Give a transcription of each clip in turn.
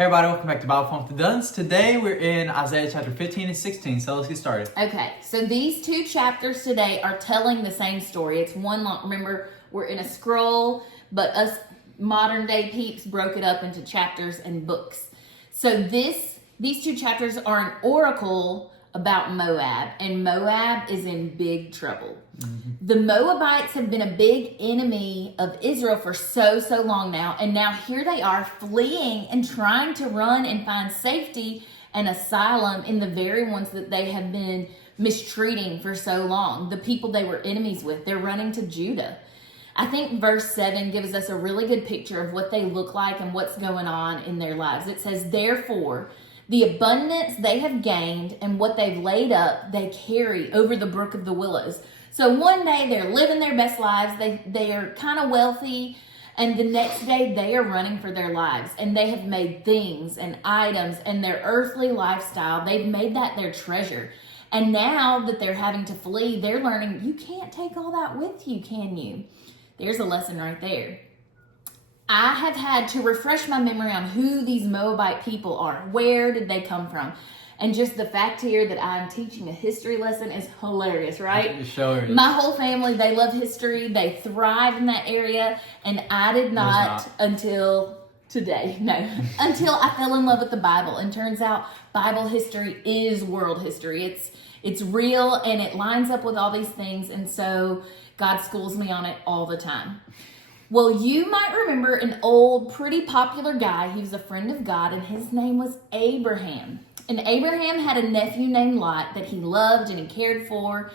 Hey everybody, welcome back to Bible Fun with the Duns. Today we're in Isaiah chapter 15 and 16, so let's get started. Okay, so these two chapters today are telling the same story. It's one long, remember, we're in a scroll, but us modern day peeps broke it up into chapters and books. So these two chapters are an oracle about Moab, and Moab is in big trouble. The Moabites have been a big enemy of Israel for so long now, and now here they are fleeing and trying to run and find safety and asylum in the very ones that they have been mistreating for so long, the people they were enemies with. They're running to Judah. I think verse 7 gives us a really good picture of what they look like and what's going on in their lives. It says, "Therefore, the abundance they have gained and what they've laid up, they carry over the brook of the willows." So one day they're living their best lives. They are kind of wealthy. And the next day they are running for their lives. And they have made things and items and their earthly lifestyle. They've made that their treasure. And now that they're having to flee, they're learning you can't take all that with you, can you? There's a lesson right there. I have had to refresh my memory on who these Moabite people are. Where did they come from? And just the fact here that I'm teaching a history lesson is hilarious, right? Sure. My whole family, they love history. They thrive in that area. And I did not until today. No, until I fell in love with the Bible. And turns out Bible history is world history. It's real and it lines up with all these things. And so God schools me on it all the time. Well, you might remember an old, pretty popular guy. He was a friend of God, and his name was Abraham. And Abraham had a nephew named Lot that he loved and he cared for.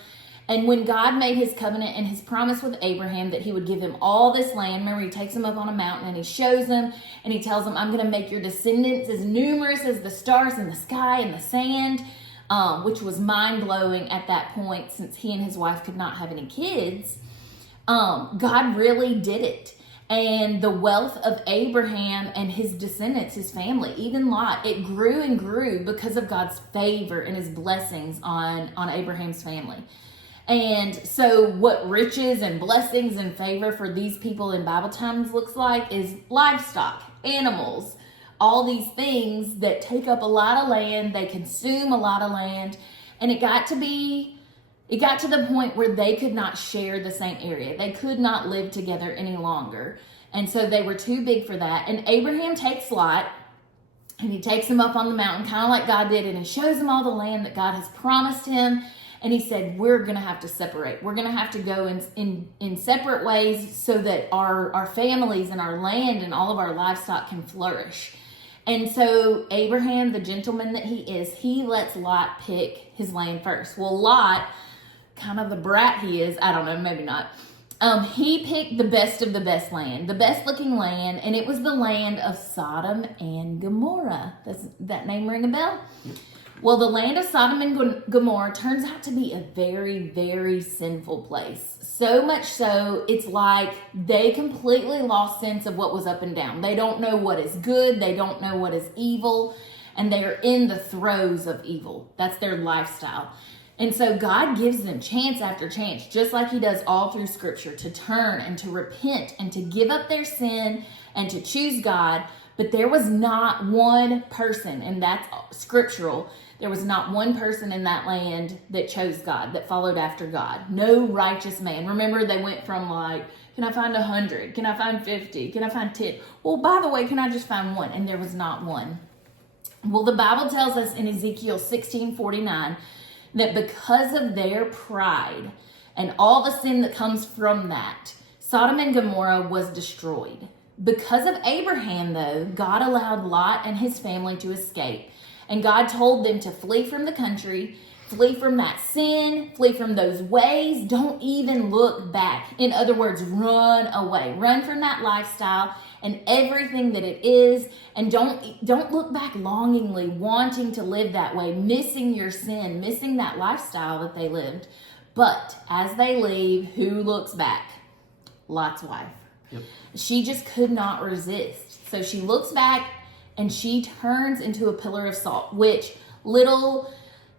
And when God made his covenant and his promise with Abraham that he would give him all this land, remember, he takes him up on a mountain and he shows him and he tells him, "I'm going to make your descendants as numerous as the stars in the sky and the sand," which was mind-blowing at that point since he and his wife could not have any kids. God really did it. And the wealth of Abraham and his descendants, his family, even Lot, it grew and grew because of God's favor and his blessings on Abraham's family. And so what riches and blessings and favor for these people in Bible times looks like is livestock, animals, all these things that take up a lot of land, they consume a lot of land, and it got to the point where they could not share the same area. They could not live together any longer. And so they were too big for that. And Abraham takes Lot and he takes him up on the mountain, kind of like God did, and he shows him all the land that God has promised him. And he said, "We're going to have to separate. We're going to have to go in separate ways so that our families and our land and all of our livestock can flourish." And so Abraham, the gentleman that he is, he lets Lot pick his land first. Well, Lot, kind of the brat he is, I don't know, maybe not. He picked the best of the best land, the best looking land, and it was the land of Sodom and Gomorrah. Does that name ring a bell? Yep. Well, the land of Sodom and Gomorrah turns out to be a very, very sinful place. So much so, it's like they completely lost sense of what was up and down. They don't know what is good. They don't know what is evil. And they are in the throes of evil. That's their lifestyle. And so God gives them chance after chance, just like he does all through scripture, to turn and to repent and to give up their sin and to choose God. But there was not one person, and that's scriptural, there was not one person in that land that chose God, that followed after God. No righteous man. Remember, they went from like, can I find 100? Can I find 50? Can I find 10? Well, by the way, can I just find one? And there was not one. Well, the Bible tells us in Ezekiel 16:49 that because of their pride and all the sin that comes from that, Sodom and Gomorrah was destroyed. Because of Abraham, though, God allowed Lot and his family to escape. And God told them to flee from the country, flee from that sin, flee from those ways. Don't even look back. In other words, run away. Run from that lifestyle and everything that it is. And don't look back longingly, wanting to live that way, missing your sin, missing that lifestyle that they lived. But as they leave, who looks back? Lot's wife. Yep. She just could not resist. So she looks back and she turns into a pillar of salt, which little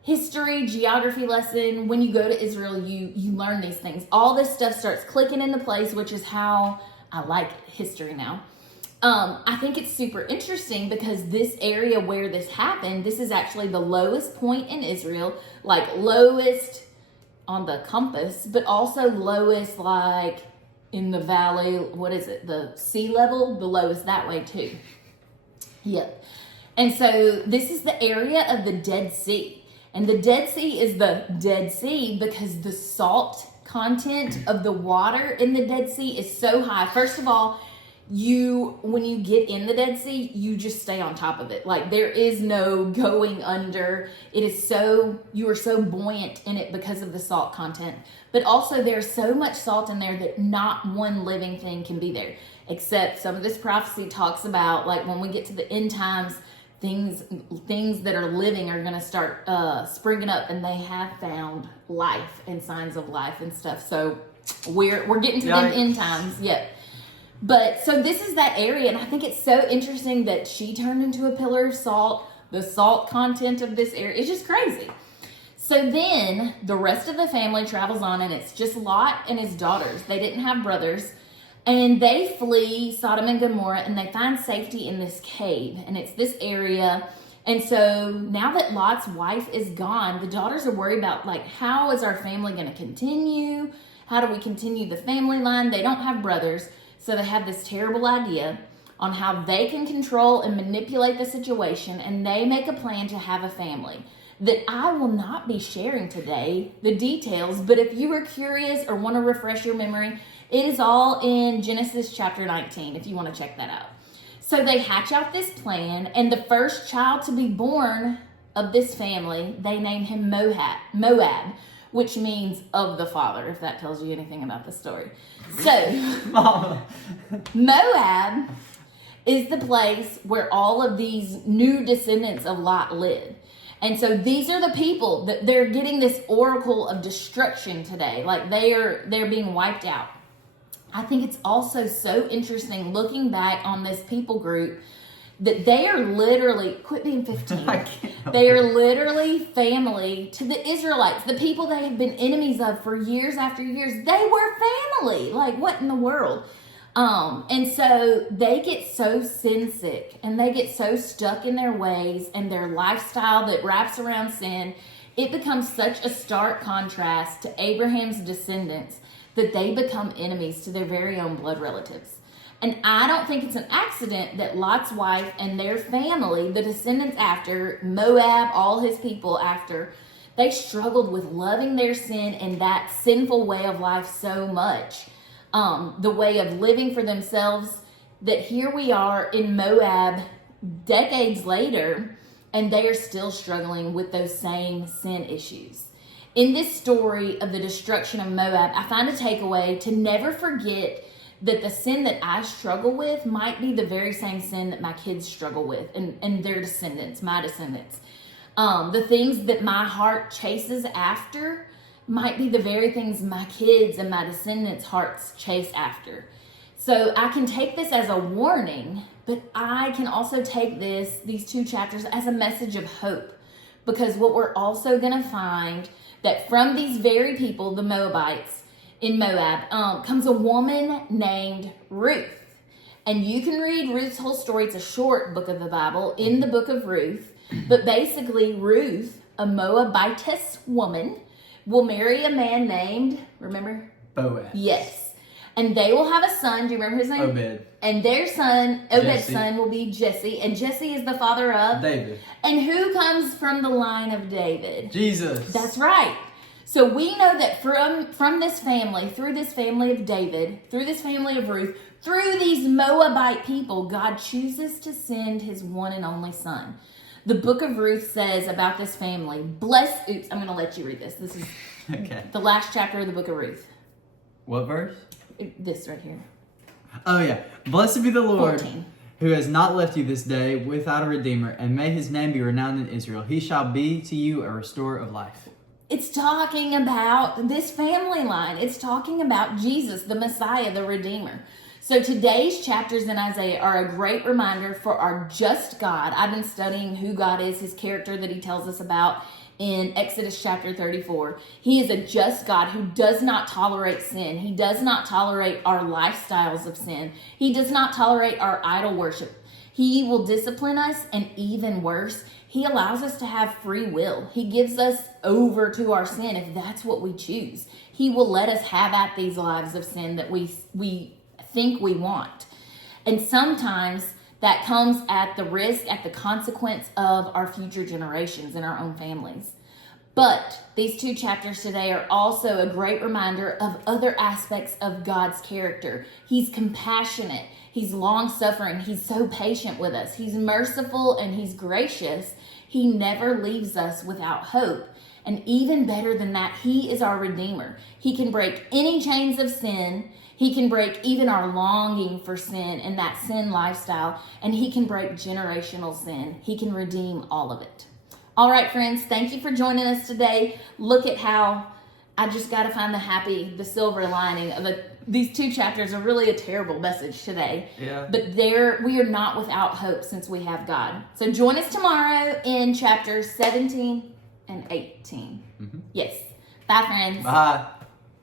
history, geography lesson, when you go to Israel, you learn these things. All this stuff starts clicking into place, which is how I like history now. I think it's super interesting because this area where this happened, this is actually the lowest point in Israel, like lowest on the compass, but also lowest like in the valley. What is it? The sea level, the lowest that way too. Yep. And so this is the area of the Dead Sea. And the Dead Sea is the Dead Sea because the salt content of the water in the Dead Sea is so high. First of all, when you get in the Dead Sea, you just stay on top of it. Like there is no going under. You are so buoyant in it because of the salt content. But also there's so much salt in there that not one living thing can be there. Except some of this prophecy talks about like when we get to the end times, things that are living are going to start springing up, and they have found life and signs of life and stuff. So we're getting to them end times. Yep. But so this is that area, and I think it's so interesting that she turned into a pillar of salt. The salt content of this area is just crazy. So then the rest of the family travels on, and it's just Lot and his daughters. They didn't have brothers. And they flee Sodom and Gomorrah, and they find safety in this cave. And it's this area. And so now that Lot's wife is gone, the daughters are worried about, like, how is our family going to continue? How do we continue the family line? They don't have brothers. So they have this terrible idea on how they can control and manipulate the situation. And they make a plan to have a family that I will not be sharing today, the details. But if you are curious or want to refresh your memory, it is all in Genesis chapter 19, if you want to check that out. So they hatch out this plan, and the first child to be born of this family, they name him Moab, which means of the father, if that tells you anything about the story. So, Moab is the place where all of these new descendants of Lot live. And so these are the people that they're getting this oracle of destruction today. Like they're being wiped out. I think it's also so interesting looking back on this people group that they are literally, quit being 15. They are literally family to the Israelites, the people they have been enemies of for years after years. They were family. Like, what in the world? And so they get so sin sick and they get so stuck in their ways and their lifestyle that wraps around sin. It becomes such a stark contrast to Abraham's descendants that they become enemies to their very own blood relatives. And I don't think it's an accident that Lot's wife and their family, the descendants after, Moab, all his people after, they struggled with loving their sin and that sinful way of life so much. The way of living for themselves, that here we are in Moab decades later, and they are still struggling with those same sin issues. In this story of the destruction of Moab, I find a takeaway to never forget that the sin that I struggle with might be the very same sin that my kids struggle with and their descendants, my descendants. The things that my heart chases after might be the very things my kids and my descendants' hearts chase after. So I can take this as a warning, but I can also take these two chapters as a message of hope. Because what we're also going to find that from these very people, the Moabites in Moab, comes a woman named Ruth. And you can read Ruth's whole story. It's a short book of the Bible in the book of Ruth. But basically, Ruth, a Moabitess woman, will marry a man named, remember? Boaz. Yes. And they will have a son. Do you remember his name? Obed. And their son, Obed's Jesse. son, will be Jesse. And Jesse is the father of? David. And who comes from the line of David? Jesus. That's right. So we know that from this family, through this family of David, through this family of Ruth, through these Moabite people, God chooses to send his one and only son. The book of Ruth says about this family, I'm going to let you read this. This is okay. The last chapter of the book of Ruth. What verse? This right here. Oh, yeah. Blessed be the Lord, 14. who has not left you this day without a redeemer, and may his name be renowned in Israel. He shall be to you a restorer of life. It's talking about this family line. It's talking about Jesus, the Messiah, the Redeemer. So today's chapters in Isaiah are a great reminder for our just God. I've been studying who God is, his character that he tells us about in Exodus chapter 34. He is a just God who does not tolerate sin. He does not tolerate our lifestyles of sin. He does not tolerate our idol worship. He will discipline us, and even worse, he allows us to have free will. He gives us over to our sin if that's what we choose. He will let us have at these lives of sin that we think we want. And sometimes that comes at the risk, at the consequence of our future generations and our own families. But these 2 chapters today are also a great reminder of other aspects of God's character. He's compassionate. He's long-suffering. He's so patient with us. He's merciful and he's gracious. He never leaves us without hope. And even better than that, he is our Redeemer. He can break any chains of sin. He can break even our longing for sin and that sin lifestyle. And he can break generational sin. He can redeem all of it. All right, friends, thank you for joining us today. Look at how I just got to find the silver lining of these 2 chapters are really a terrible message today. Yeah. But we are not without hope since we have God. So join us tomorrow in chapters 17 and 18. Mm-hmm. Yes. Bye, friends. Bye.